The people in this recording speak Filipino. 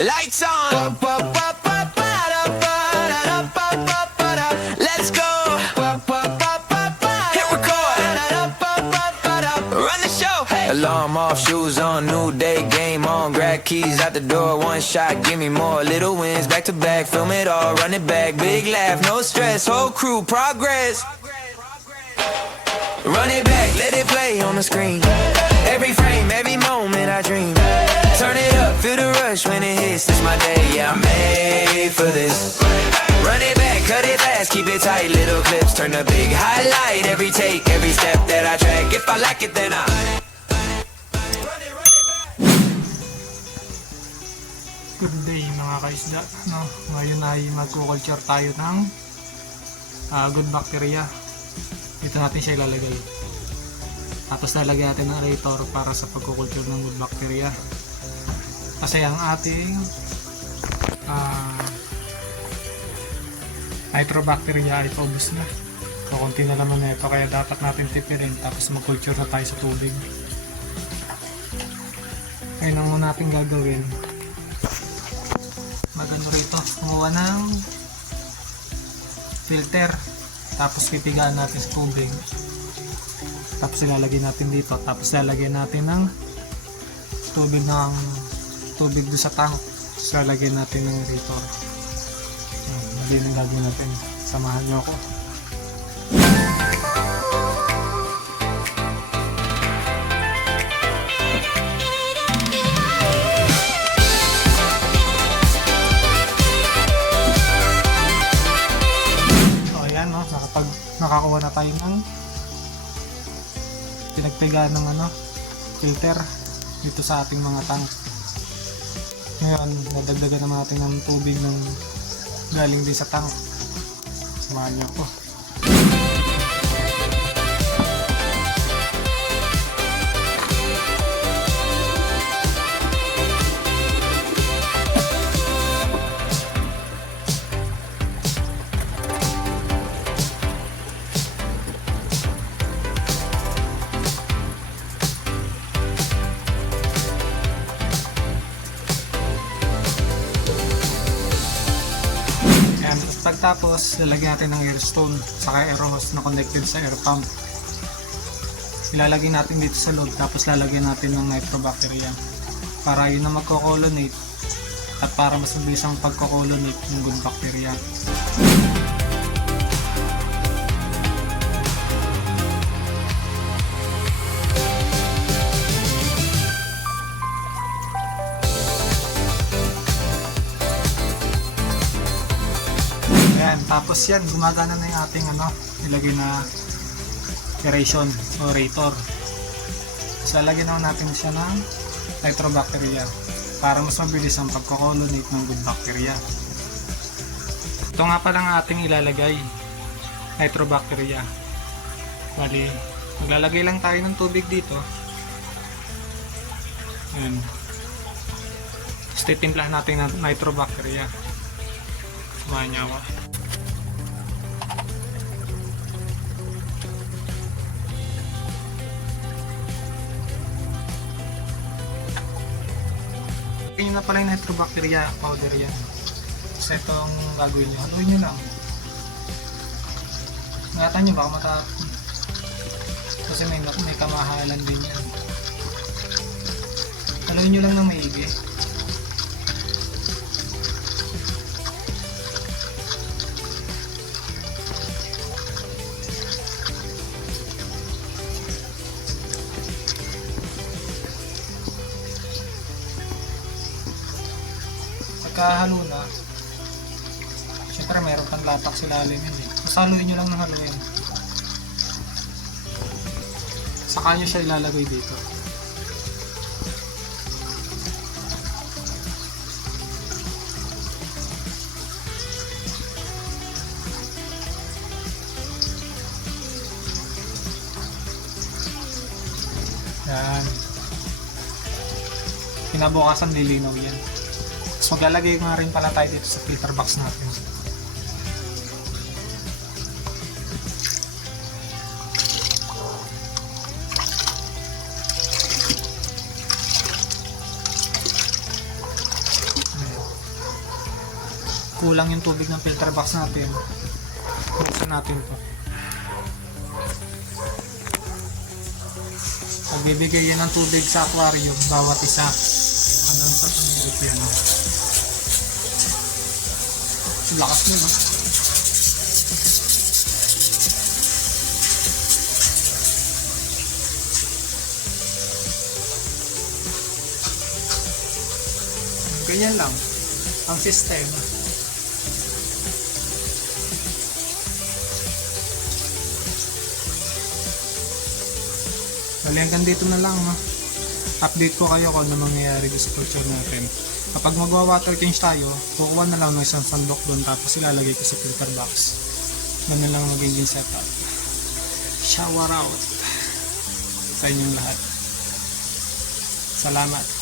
Lights on. Let's go. Hit record. Run the show. Alarm off, shoes on, new day, game on. Grab keys out the door, one shot, give me more. Little wins, back to back, film it all, run it back. Big laugh, no stress, whole crew, progress. Run it back, let it play on the screen. Every frame, every moment I dream. Turn it up, feel the rush when it hits. This my day, yeah, I'm made for this. Run it back, cut it fast, keep it tight. Little clips, turn the big highlight. Every take, every step that I track. If I like it, then I. Good day mga kaisda, no? Ngayon ay magkukulture tayo ng good bacteria. Dito natin siya ilalagay. Tapos lalagyan natin ng aerator para sa pagkukulture ng good bacteria. Kasi ang ating nitrobacteria ay paubos na. Kukunti na naman na ito, kaya dapat natin tipirin tapos magkulture na tayo sa tubig. Ngayon ang muna natin gagawin, magano rito, kumuha ng filter, tapos pipigaan natin sa tubig, tapos ilalagay natin dito, tapos ilalagay natin ng tubig doon sa tank, tapos ilalagay natin ng aerator. Mali nang gagawin natin, samahan nyo ako. Nakakuha na tayo ng pinagpigaan ng filter dito sa ating mga tank. Ngayon, nadagdagan naman natin ng tubig ng galing din sa tank. Samahan niyo ako. Pagtapos, lalagyan natin ng air stone saka air hose na connected sa air pump. Ilalagay natin dito sa loob, tapos lalagyan natin ng nitrobacteria para yun na magko-colonate at para mas mabilis ang pagko-colonate ng good bacteria. Tapos yan, gumagana na yung ating ilagay na aeration o aerator. So lalagyan naman natin siya ng nitrobacteria para mas mabilis ang pagko-colonate ng good bacteria. Ito nga pala ang ating ilalagay, nitrobacteria. Bali, maglalagay lang tayo ng tubig dito. Ayan. Tapos titimplahan natin ng nitrobacteria. Samahan niyo ako. Yun na pala yung nitrobacteria powder yan. So itong gagawin nyo, haluin nyo lang. Ingatan nyo baka matapon. Kasi may kamahalan din yan. Haluin nyo lang ng maigi. Kahalo na, syempre meron pang latak sa ilalim yun eh. Mas haluin nyo lang ng haluin, saka nyo siya ilalagay dito. Yan, kinabukasan lilinaw yan. So maglalagay nga rin pala tayo dito sa filter box natin. kulang yung tubig ng filter box natin, buksan natin to. Pagbibigay yan ng tubig sa aquarium, bawat isa. Hanggang sa pangilip yan. Lakas nyo, no? Ganyan lang ang sistema. Bali, hanggang dito na lang, no? Update ko kayo kung ano mangyayari sa culture natin. Kapag magwa-water change tayo, kukuha na lang ng isang sandok doon tapos ilalagay ko sa filter box. Ganun lang magiging setup. Shower out sa inyong lahat. Salamat.